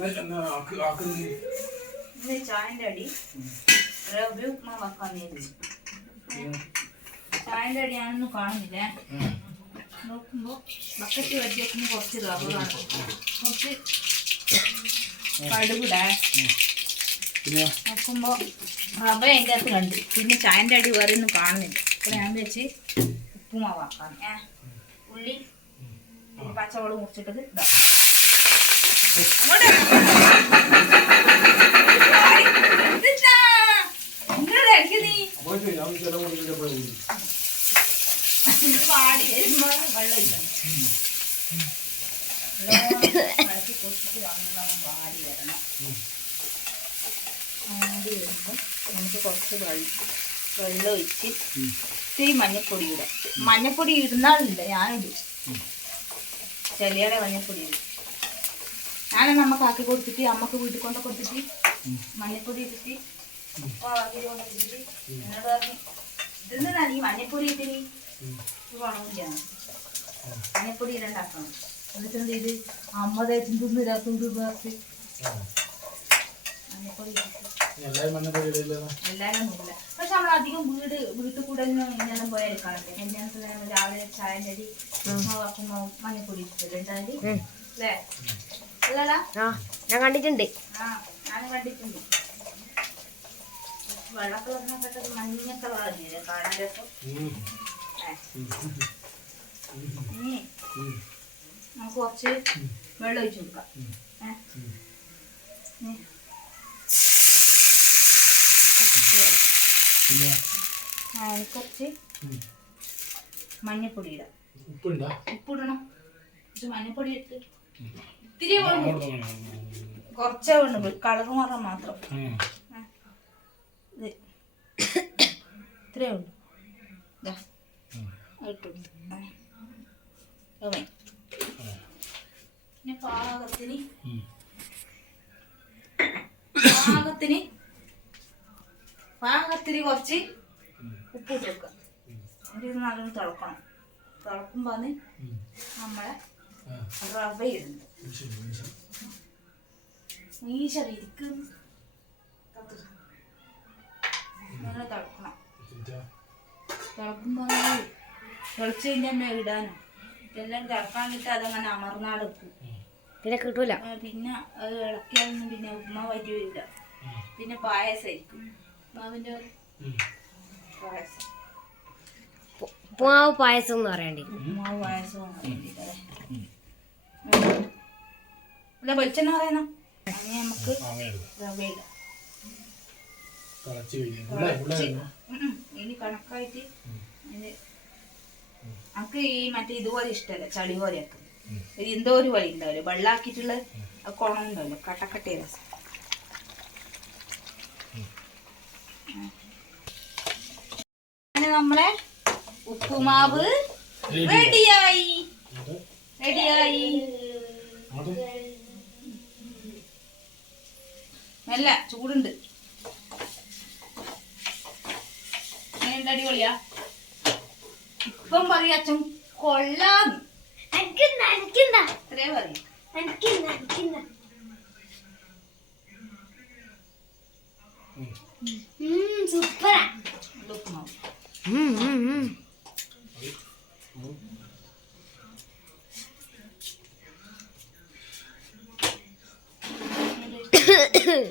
ഇന്ന് ചായന്റെ അടി. റവ ഉപ്മാവാക്കാൻ വേണ്ടി ചായന്റെ അടി കാണുന്നില്ല. നോക്കുമ്പോ ബക്കറ്റ് വെച്ച് വെക്കുമ്പോ കുറച്ച് കാണും. കുറച്ച് കടുകിടേ. പിന്നെ? നോക്കുമ്പോ റവ അതിന്റെ അകത്ത് കണ്ടു. പിന്നെ ചായന്റെ അടി വേറെ ഒന്നും കാണുന്നില്ല. അപ്പൊ ഞാൻ വെച്ച് ഉപ്പുമാവാക്കാം ഏ? ഉള്ളി പച്ചവളം മുറിച്ചിട്ടത് ഇതാ. വാടി വരണം. വാടി നമുക്ക് കുറച്ച് വെള്ളം വെള്ളം ഒഴിച്ച് ഇത്തിരി മഞ്ഞപ്പൊടി ഇടാം. മഞ്ഞപ്പൊടി ഇടുന്നാളില്ല ഞാനിടും. ചെറിയുടെ മഞ്ഞപ്പൊടി ഇടും. ഞാൻ നമുക്ക് ആക്കി കൊടുത്തിട്ട് അമ്മയ്ക്ക് വീട്ടിൽ കൊണ്ട് കൊടുത്തിട്ട് മഞ്ഞപ്പൊടി ഇട്ടിട്ട് വാക്കി കൊണ്ട് കൊടുത്തിട്ട് എന്നോട് പറഞ്ഞു ഇതെന്താ നീ മഞ്ഞപ്പൊടി ഇട്ടിന്? ഇത് ഗുണമില്ല മഞ്ഞപ്പൊടി ഇടണ്ടാക്കണം എന്നിട്ട് എന്ത് ചെയ്ത്? അമ്മ തേച്ചും തിന്ന് രസം തിന്നു മഞ്ഞപ്പൊടി ഇട്ടിട്ട്. എല്ലാരും ഒന്നുമില്ല പക്ഷെ നമ്മൾ അധികം വീട് വീട്ടിൽ കൂടെ ഇങ്ങനെ പോയാൽ കാണട്ടെ കല്യാണത്തിൽ രാവിലെ ചായന്റെ അടി മഞ്ഞപ്പൊടി ഇട്ടിട്ടുണ്ടായി അല്ലേ? ആ ഞാൻ കണ്ടിട്ടുണ്ട്. നമുക്ക് കുറച്ച് വെള്ളം ഒഴിച്ചു കൊടുക്കാം. കുറച്ച് പിന്നെ? ആ, കുറച്ച് മഞ്ഞപ്പൊടി ഇടാം. ഉപ്പിടണം. കുറച്ച് മഞ്ഞപ്പൊടി ഇട്ട് ഇത്തിരി കുറച്ചേ വേണ്ടു കളർ മാറാൻ മാത്രം. ഇത് ഇത്രയേ ഉള്ളൂ. ഇതാ ഇട്ടു. പിന്നെ പാകത്തിന് പാകത്തിന് പാകത്തിന് കുറച്ച് ഉപ്പിട്ട് വെക്കുക. എന്നിട്ട് നല്ലോണം തിളക്കണം. തിളക്കുമ്പോൾ നമ്മളെ റവ ഇടുന്നു മീശ ഇരിക്കും നല്ല തിളക്കണം. തിളക്കുമ്പോൾ തിളച്ച് കഴിഞ്ഞാൽ ഇടാനോ? എല്ലാം തിളക്കാണ്ടിട്ട് അതങ്ങനെ അമർന്നാട് വെക്കും. പിന്നെ കിട്ടൂല. പിന്നെ അത് ഇളക്കിയാലൊന്നും പിന്നെ ഉപ്മാവായിട്ട് വരില്ല. പിന്നെ പായസായിരിക്കും പായസം. ഉപ്പുമാവ് പായസം എന്ന് പറയണ്ടി പായസം എന്ന് വേണ്ടിയിട്ടല്ലേ അല്ല വെളിച്ചെണ്ണ പറയണം അങ്ങനെ നമുക്ക് റവ ഇടാം. ഇനി കണക്കായിട്ട് നമുക്ക് ഈ മറ്റേ ഇതുപോലെ ഇഷ്ടമല്ല ചളി പോലെയൊക്കെ. ഇത് എന്തോ ഒരു വഴി ഉണ്ടാവില്ല? വെള്ളാക്കിയിട്ടുള്ള കുണം ഉണ്ടാവില്ല? കട്ടക്കട്ടേ രസം. നമ്മളെ ഉപ്പുമാവ് റെഡിയായി. റെഡിയായി. നല്ല ചൂടുണ്ട്. എങ്ങനെയുണ്ട് അടിപൊളിയാ? ഇപ്പം പറയാ അച്ഛൻ കൊള്ളാം ഇത്രേ പറയും. സൂപ്പറാ. ഉപ്പുമാവ് Yeah.